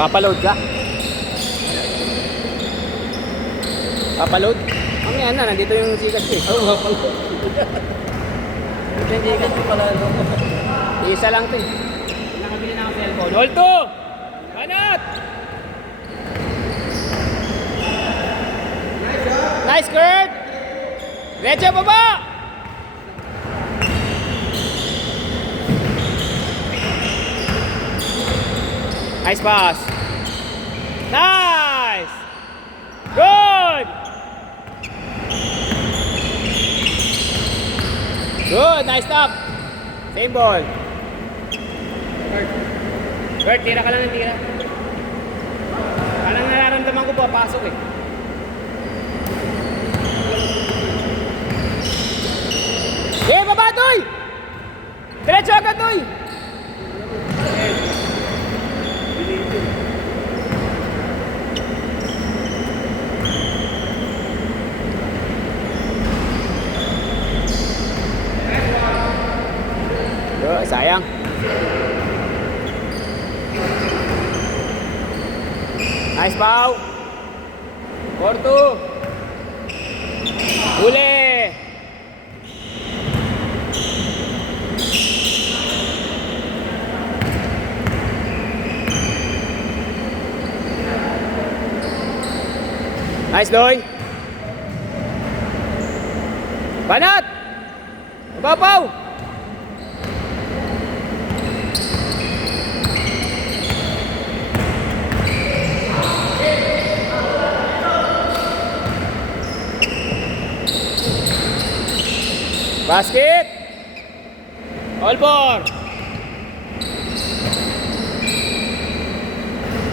Papaload ka? Papaload? Mamaya na, nandito yung sigas eh. Oo, papaload. Hindi kasi pala, no? Isa lang to eh. Nakabili na ako cellphone. Hold to! Banat! Nice, Kurt! Medyo baba! Nice pass. Nice! Good! Good, nice stop. Same ball. Kurt, tira ka lang ng tira. Parang nararamdaman ko papasok eh. Eh, baba, Toy! Diretso agad, Toy! Sayang. Nice, Pau. 4-2. Uli. Nice, Doy. Banat. Babaw. Basket. All ball.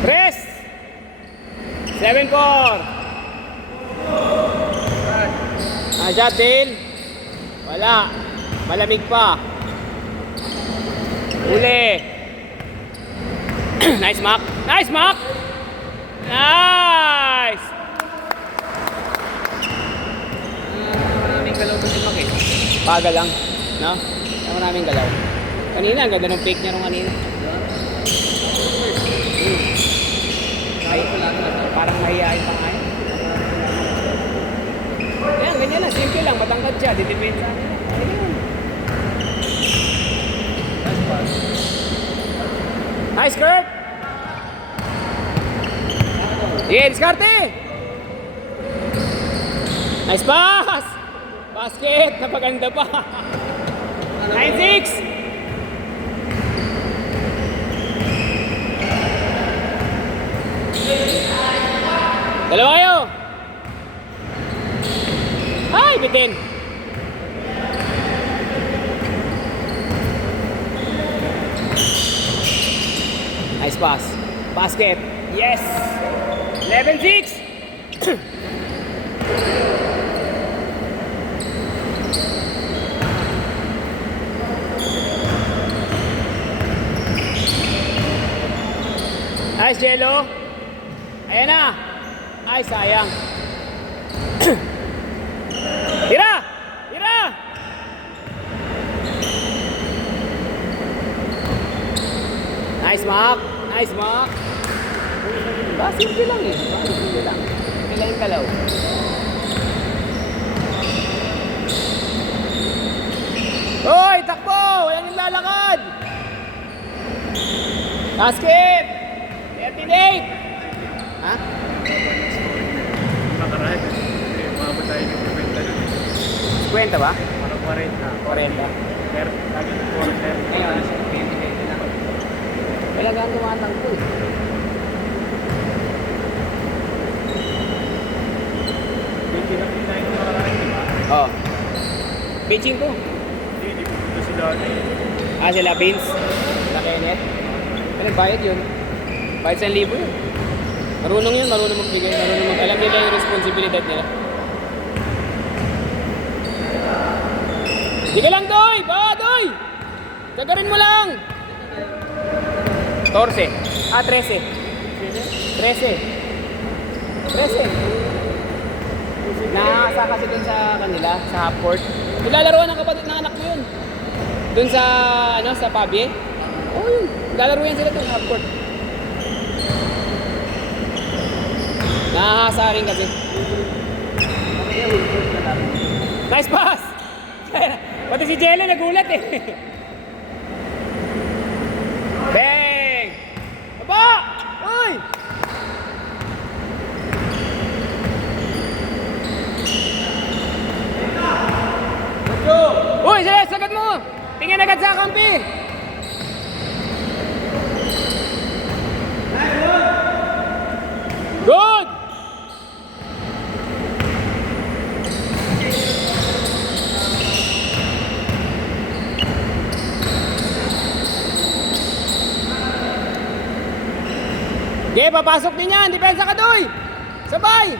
Press. 7-4. Shot, Dale. Wala. Malamig pa. Uli. Nice, Mac. Nice, Mac. Nice. Maraming galaw ko si Mac eh. Paga lang, no? Maraming galaw. Kanina, ang ganda ng fake niya nung kanina. Ay, parang mahihain pa nga. Ayan, ganyan lang. Simple lang. Matangkad siya. Didepend sa akin. Ayun. Nice, Kurt! Yeah, diskarte! Nice pass! Basket! Napaganda pa! 9-6! Dalawa kayo! Ay, bitin! Nice pass. Basket. Yes! 11-6! Nice, Jello. Ayan na. Ay, sayang. Tira! Tira! Nice, Mark. Nice, Mark. Simple lang eh. Simple lang. Simple lang yung kalaw. Hoy, takbo! Yan yung lalakad! Basket! 38! Ha? Nakarahit. Mababa tayo ng 50 ba? Parang 40. 40. Pero lagi ng 40. Ngayon, 20 lang. Kailangan tumatangko eh. Pinapin tayo ng nakarahit, di ba? Oo. Pitching ko. Hindi pupunta sila. Ah, sila Vince. Sila Kenneth. Nagbayad yun. Bayad 1,000 yun. Marunong yun, marunong magbigay, marunong mag... Alam nila yung responsibilidad nila. Sige lang, Doy! Ba, Doy! Sagarin mo lang! 14. Ah, 13. 13. 13. Nakakasa kasi dun sa kanila, sa half court. Nilalaruan ng kapatid ng anak mo yun. Dun sa, ano, sa Pabie. Oo yun. Nilalaruan sila dun, half court. Nahahasa rin kasi. Nice pass! Pati si Jello nagulat eh. Bang! Aba! Uy! Uy, Celeste, sagad mo! Tingin agad sa kampi! Good! Okay, papasok din yan. Depensa ka, Doy! Sabay!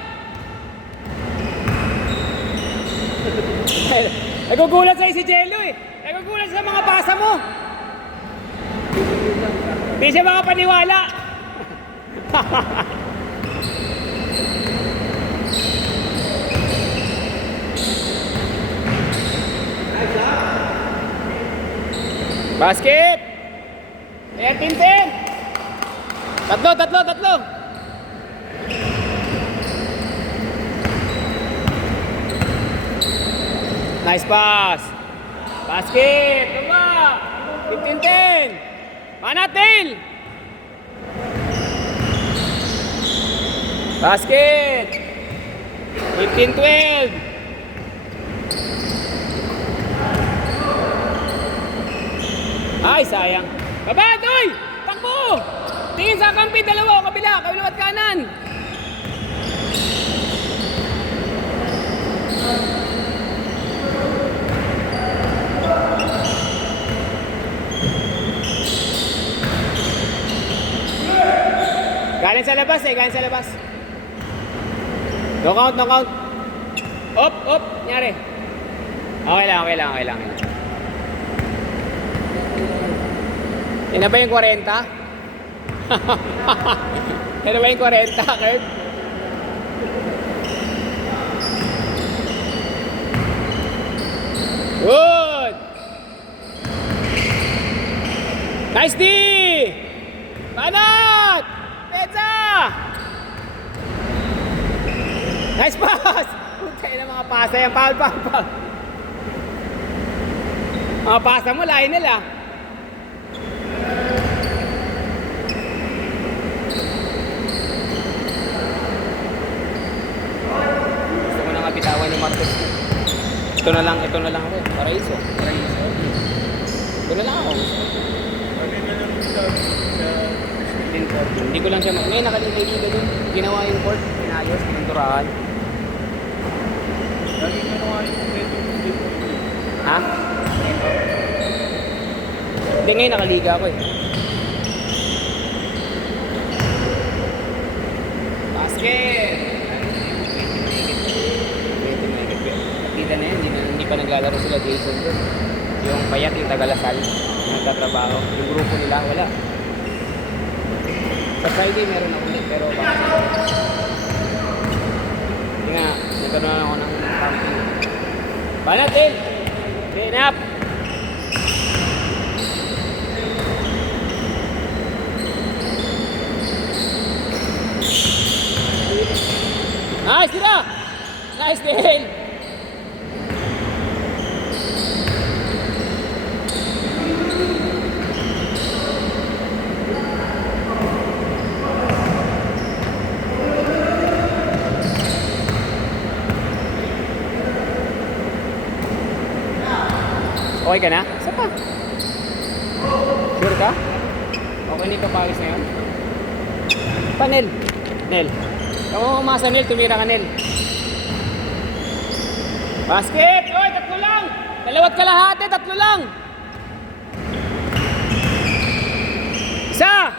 Nagugulat sa'yo si Jello eh. Nagugulat sa mga pasa mo. Hindi siya makapaniwala. Basket! Ayan, team. Tatlo. Nice pass. Basket. Tuma. 15-10. Manatil. Basket. 15-12. Ay, sayang. Baba, Doy! Takbo! Tingin sa kampi, dalawa, kabila at kanan. Galing sa labas. No count. Op, nyari. Okay lang. Yan na ba yung 40? Yan na ba yung 40, Kurt? Good! Nice D! Panat! Peza! Nice pass! Puntay na mga pasa yan. Foul. Mga pasa mo, lain nila. Gusto ko nang bitawan ni Marcos. Ito na lang ako. Paraiso. Ito na lang ako. Hindi ko lang siya ngayon nakalintay dito dun. Ginawa yung court, pinayos, pininturahan. Lagi ginawa yung kompleto. Ha? Hindi, ngayon nakaliga ako eh. Basket! Partida na yan, hindi pa naglalaro sila Jason doon. Yung payat, yung Tagalasal, nagtatrabaho. Yung grupo nila, wala. Sa Friday meron ako ulit, pero baka hindi nga, nagkaroon ako ng camping. Banatin! Clean up! Nice, tira! Nice din! Okay ka na? Isa pa. Sure ka? Okay nito pawis na yun? Pa, Nel. Kung umasa, Nel, tumira ka, Nel. Basket! Oy, 3 lang! 2 kalahati, 3 lang! Isa!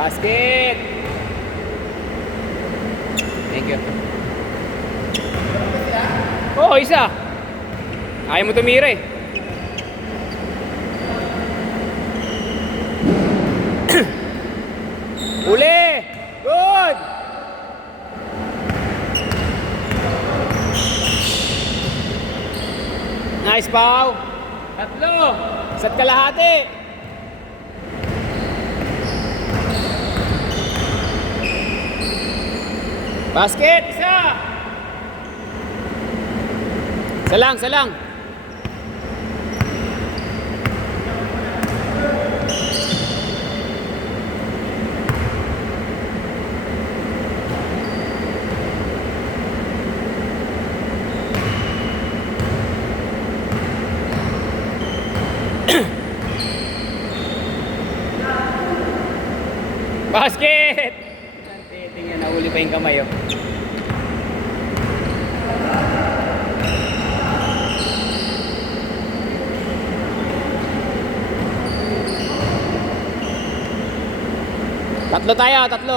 Basket! Thank you. Oh, isa. Ayaw mo tumira eh. Nice, Pao. 3. Isa't kalahati. Basket, isa. Isa lang. Basket! Tingnan, nahuli pa yung kamay, oh. Tatlo tayo, tatlo.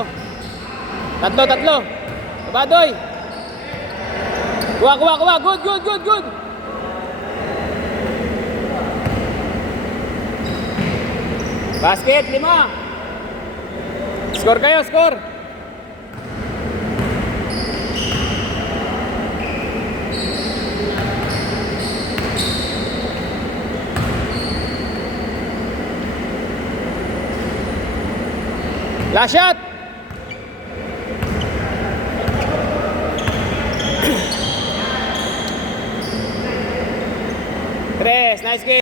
Babadoy. Kuha. Good. Basket, 5. Score kayo, score. Last shot. Tres, nice game.